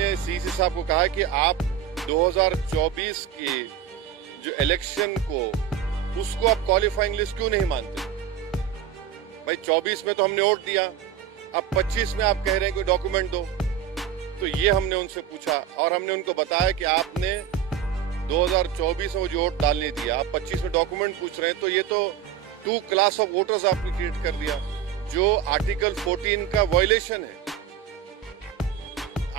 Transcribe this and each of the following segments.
हमने सीसी साहब को कहा कि आप 2024 के जो इलेक्शन को उसको आप क्वालिफाइंग लिस्ट क्यों नहीं मानते? भाई 24 में तो हमने वोट दिया, अब 25 में आप कह रहे हैं कि डॉक्यूमेंट दो। तो ये हमने उनसे पूछा और हमने उनको बताया कि आपने 2024 में जो वोट डालने दिया, आप 25 में डॉक्यूमेंट पूछ रहे हैं, तो ये तो 2 क्लास ऑफ वोटर्स आपने क्रिएट कर दिया, जो आर्टिकल 14 का वायलेशन है।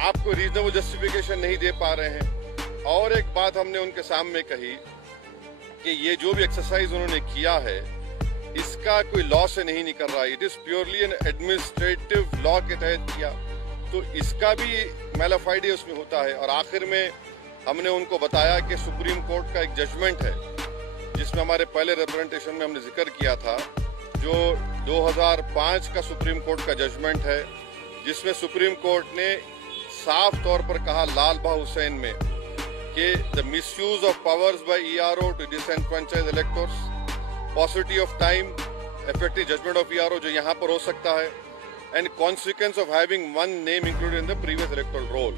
आपको रीजनेबल जस्टिफिकेशन नहीं दे पा रहे हैं। और एक बात हमने उनके सामने कही कि ये जो भी एक्सरसाइज उन्होंने किया है, इसका कोई लॉ से नहीं निकल रहा है, it is purely N administrative law के तहत किया, तो इसका भी मैलाफाइडे उसमें होता है। और आखिर में हमने उनको बताया कि सुप्रीम कोर्ट का एक जजमेंट है, जिसमें हमारे पहले रिप्रेजेंटेशन में हमने जिक्र किया था, जो 2005 का सुप्रीम कोर्ट का जजमेंट है, जिसमें सुप्रीम कोर्ट ने साफ तौर पर कहा लाल बहा हुसैन में कि the misuse of powers by ERO to disenfranchise electors, possibility of time effective judgment of ERO जो यहाँ पर हो सकता है, and consequence of having one name included in the previous electoral roll.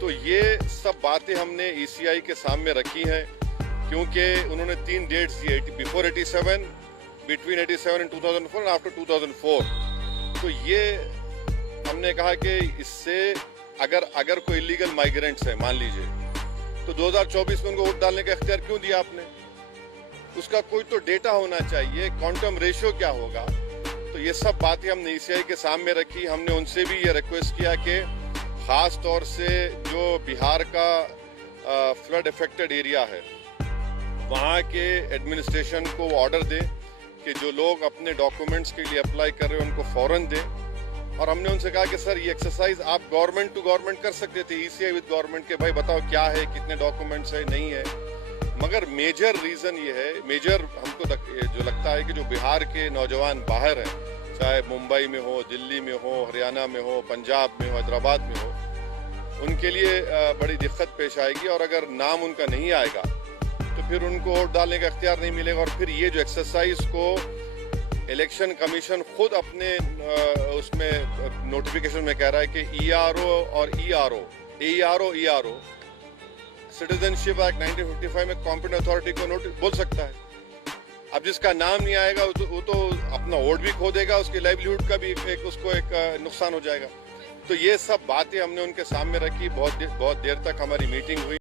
तो ये सब बातें हमने ईसीआई के सामने रखी हैं, क्योंकि उन्होंने 3 डेट्स दिए, before 87, between 87 and 2004 and after 2004। तो ये हमने कहा कि इससे अगर कोई इलीगल माइग्रेंट्स है, मान लीजिए, तो 2024 में उनको वोट डालने का इख्तियार क्यों दिया आपने? उसका कोई तो डेटा होना चाहिए, क्वांटम रेशियो क्या होगा। तो ये सब बातें हमने ईसीआई के सामने रखी। हमने उनसे भी ये रिक्वेस्ट किया कि खास तौर से जो बिहार का फ्लड इफेक्टेड एरिया है, वहाँ के एडमिनिस्ट्रेशन को ऑर्डर दे कि जो लोग अपने डॉक्यूमेंट्स के लिए अप्लाई कर रहे हैं उनको फौरन दें। और हमने उनसे कहा कि सर ये एक्सरसाइज आप गवर्नमेंट टू गवर्नमेंट कर सकते थे, ईसीआई विद गवर्नमेंट, के भाई बताओ क्या है, कितने डॉक्यूमेंट्स है, नहीं है। मगर मेजर रीजन ये है, मेजर हमको जो लगता है कि जो बिहार के नौजवान बाहर हैं, चाहे मुंबई में हो, दिल्ली में हो, हरियाणा में हो, पंजाब में हो, हैदराबाद में हो, उनके लिए बड़ी दिक्कत पेश आएगी। और अगर नाम उनका नहीं आएगा तो फिर उनको वोट डालने का इख्तियार नहीं मिलेगा। और फिर ये जो एक्सरसाइज को इलेक्शन कमीशन खुद अपने उसमें नोटिफिकेशन में कह रहा है कि ईआरओ और ईआरओ सिटीजनशिप एक्ट 1955 में कॉम्पिटेंट अथॉरिटी को बोल सकता है। अब जिसका नाम नहीं आएगा वो तो अपना वोट भी खो देगा, उसकी लाइवलीहुड का भी उसको एक नुकसान हो जाएगा। तो ये सब बातें हमने उनके सामने रखी। बहुत देर तक हमारी मीटिंग हुई।